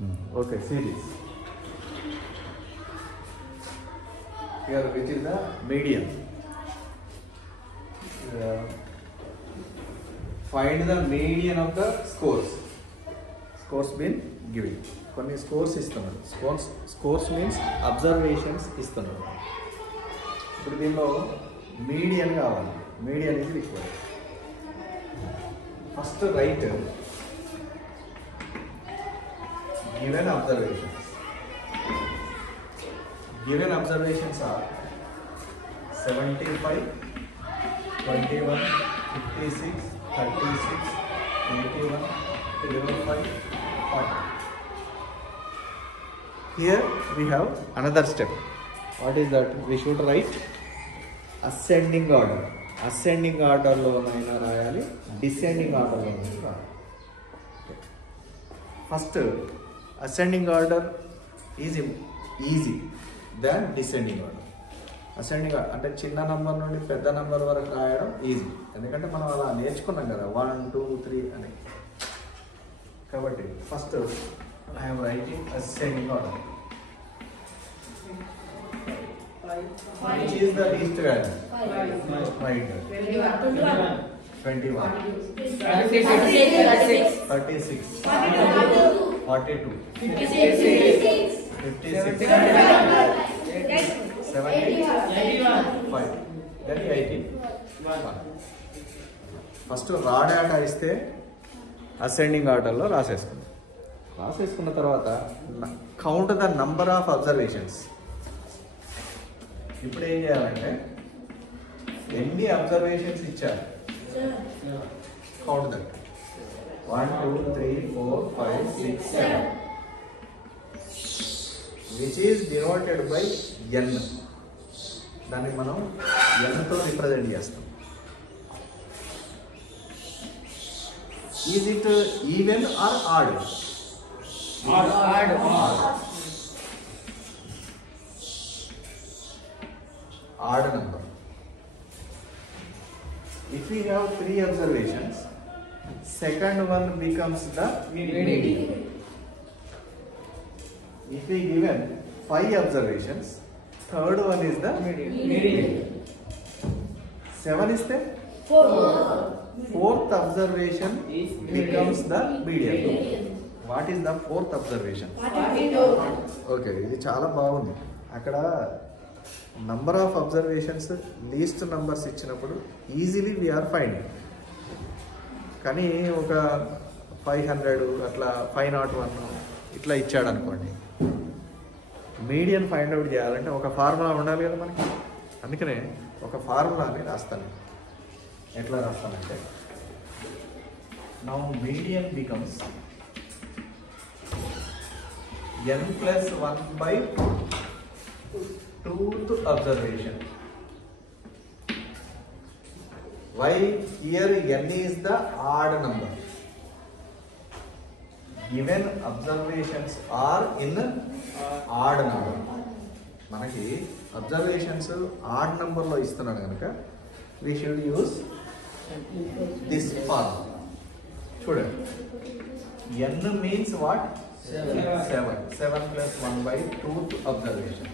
Okay, series. Here, which is the median? Find the median of the scores. Scores been given. కొన్ని స్కోర్స్ ఇస్తున్నారు. Scores means observations ఇస్తున్నారు. ఇప్పుడు దీనిలో మీడియన్ కావాలి. మీడియన్ ఇది required. First right given observations. Given observations are 75, 21, 56, 36, 81, 11, 40. Here we have another step. What is that? We should write ascending order. Ascending order lo naina rayali, descending order lo naina rayali. First, ascending order is easy than descending order. Ascending order అంటే చిన్న నంబర్ నుండి పెద్ద నంబర్ వరకు రాయడం ఈజీ, ఎందుకంటే మనం అలా నేర్చుకున్నాం కదా 1, 2, 3 అని. కాబట్టి first I'm writing ascending order. Which is the least value? 5. 21, 36, 42, 56, 75, then 81. ఫస్ట్ రా డేటా ఇస్తే అసెండింగ్ ఆర్డర్లో రాసేసుకున్న తర్వాత count the number of observations. ఇప్పుడు ఏం చేయాలంటే ఎన్ని అబ్జర్వేషన్స్ ఇచ్చారు count that. 1, 2, 3, 4, 5, 6, 7, which is denoted by n. దాన్ని మనం n తో రిప్రజెంట్ చేస్తాం. Is it even or odd? Odd. Odd number. If we have 3 observations, second one becomes the median. If we given 5 observations, third one is the median. 7 is the fourth observation becomes the median. What is the fourth observation? Okay, ఇది చాలా బాగుంది. అక్కడ number of observations least numbers ఇచ్చినప్పుడు easily we are finding. కానీ ఒక 500 అట్లా 501 ఇట్లా ఇచ్చాడు అనుకోండి, మీడియన్ ఫైండ్ అవుట్ చేయాలంటే ఒక ఫార్ములా ఉండాలి కదా మనకి. అందుకనే ఒక ఫార్ములాని రాస్తాను. ఎట్లా రాస్తానంటే now median becomes n plus 1 by 2th observation. Why here n is the odd number? Given observations are in odd number. మనకి అబ్జర్వేషన్స్ ఆడ్ నెంబర్ లో ఇస్తున్నాడు కనుక we should use this formula. చూడండి, n means what? 7 plus 1 by 2th observation.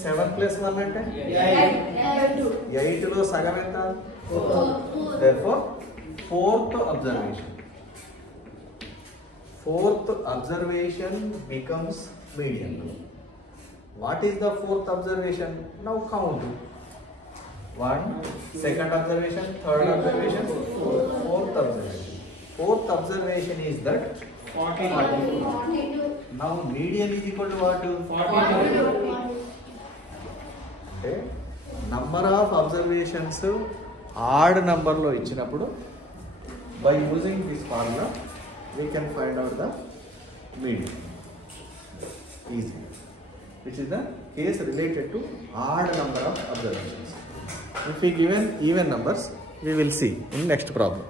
7 plus 1 అంటే 8 లో సగం ఎంత? 4. Therefore fourth observation. Fourth observation becomes median. What is the fourth observation? Now count. 1, second observation, third observation, fourth observation. Fourth observation is that 42. Now median is equal to what? 42. అంటే number of observations add నంబర్లో ఇచ్చినప్పుడు by using this formula we can find out the median easily, which is the case related to odd number of observations. If we given even numbers, we will see in next problem.